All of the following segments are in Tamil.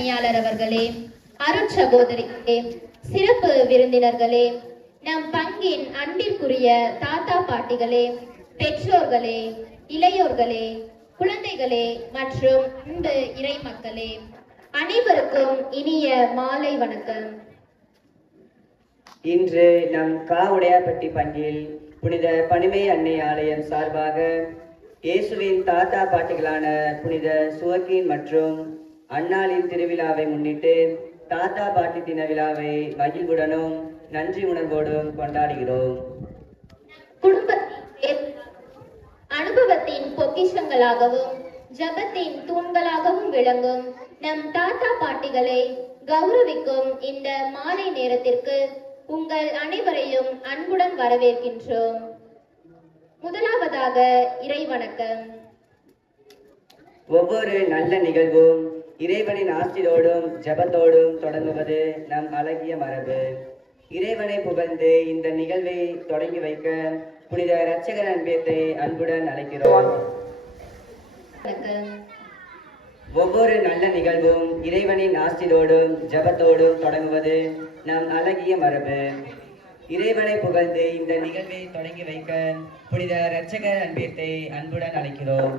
பணியாளர் அவர்களே, அருட்சகோதரிகளே, சிறப்பு விருந்தினர்களே, நம் பங்கின் அன்பிற்குரிய தாத்தா பாட்டிகளே, பெற்றோர்களே, இளையோர்களே, குழந்தைகளே மற்றும் அன்பு இறை மக்களே, அனைவருக்கும் இனிய மாலை வணக்கம். இன்று நம் உடையாப்பட்டி பங்கில் புனித பனிமை அன்னை ஆலயம் சார்பாக இயேசுவின் தாத்தா பாட்டிகளான புனித சுவக்கின் மற்றும் அன்னாளின் திருவிழாவை முன்னிட்டு தாத்தா பாட்டி தின விழாவை மகிழ்வுடனும் நன்றி உணர்வோடும் கொண்டாடுகிறோம். குடும்பத்தின் அனுபவத்தின் பொக்கிஷங்களாகவும் ஜபத்தின் தூண்களாகவும் விளங்கும் நம் தாத்தா பாட்டிகளை கௌரவிக்கும் இந்த மாலை நேரத்திற்கு உங்கள் அனைவரையும் அன்புடன் வரவேற்கின்றோம். முதலாவதாக இறை வணக்கம். ஒவ்வொரு நல்ல நிகழ்வும் இறைவனின் ஆசிரோடும் ஜபத்தோடும் தொடங்குவது நம் அழகிய மரபு. இறைவனை புகழ்ந்து இந்த நிகழ்வை தொடங்கி வைக்க புனித இரட்சகர் அன்பியத்தை அன்புடன் அழைக்கிறோம். ஒவ்வொரு நல்ல நிகழ்வும் இறைவனின் ஆசிரோடும் ஜபத்தோடும் தொடங்குவது நம் அழகிய மரபு. இறைவனை புகழ்ந்து இந்த நிகழ்வை தொடங்கி வைக்க புனித இரட்சகர் அன்பியத்தை அன்புடன் அழைக்கிறோம்.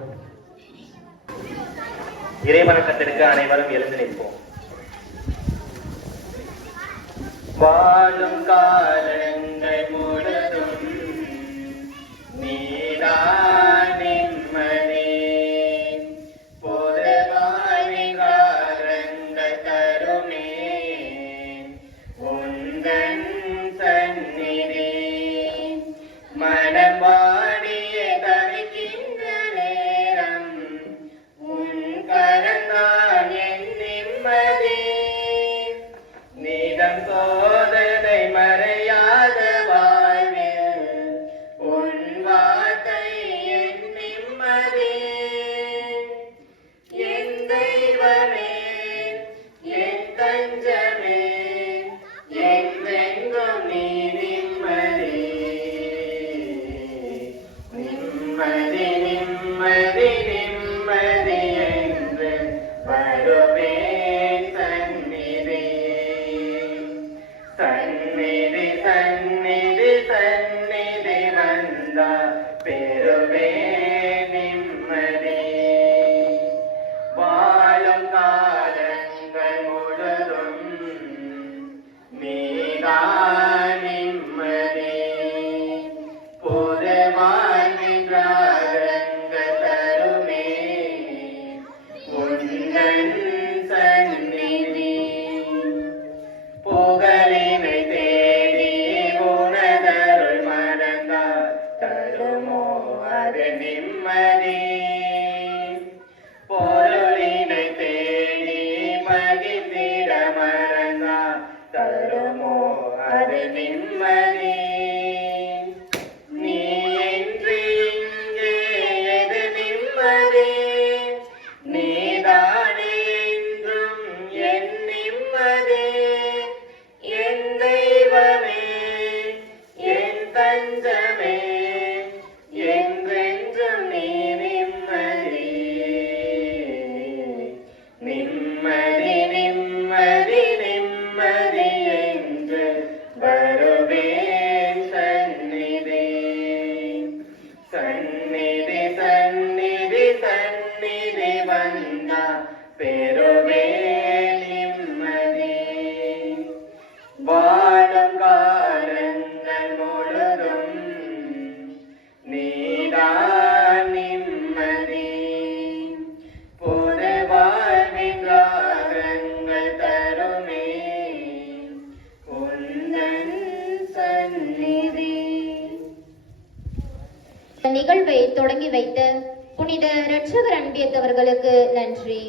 இறைவணக்கத்திற்கு அனைவரும் எழுந்து நிற்போம். வாழும் காலங்கள் முழுதும் நீதான் நிம்மதி, பொது வாழ்வின் காலங்கள் தருமே உந்தன் சந்நிதி, மனம் வாடிய தவிக்கின்ற நேரம் உன் கரந்தான் என் நிம்மதி, நீதம் சோதனை மறையாத வாழ்வில் உன் வார்த்தை என் நிம்மதி, என் தெய்வமே என் தஞ்சமே என்றென்றும் நீ நிம்மதி, நிம்மதி நிம்மதி நிம்மதி என்று வருவே சந்நிதி, சந்நிதி சந்நிதி சந்நிதி வந்தா பெருவே நிம்மதி, வாழும் காலங்கள் முழுதும் நீதான் நிம்மதி, பொது வாழ்வின் ராகங்கள் தருமே உந்தன் சந்நிதி, புகழினை தேடி உனதருள் மறந்தால் தருமோ அது நிம்மதி, பொருளினை தேடி மகிழ்ந்திட மறந்தால் தருமோ அது நிம்மதி, நீ என்று இங்கே எது நிம்மதி, நீதானே என்றும் என் நிம்மதி, என் தெய்வமே என் தஞ்சமே என்றென்றும் நீ நிம்மதி, நிம்மதி நிம்மதி நிம்மதி என்று வருவேன் சந்நிதி, சந்நிதி சந்நிதி சந்நிதி வந்தா பெருவே நிம்மதி, வாழும் காலங்கள் முழுதும் நீதான் நிம்மதி, பொது வாழ்வின் ராகங்கள் தருமே உந்தன் சந்நிதி. நிகழ்வை தொடங்கி வைத்த புனித இரட்சகர் அன்பியத்தவர்களுக்கு நன்றி.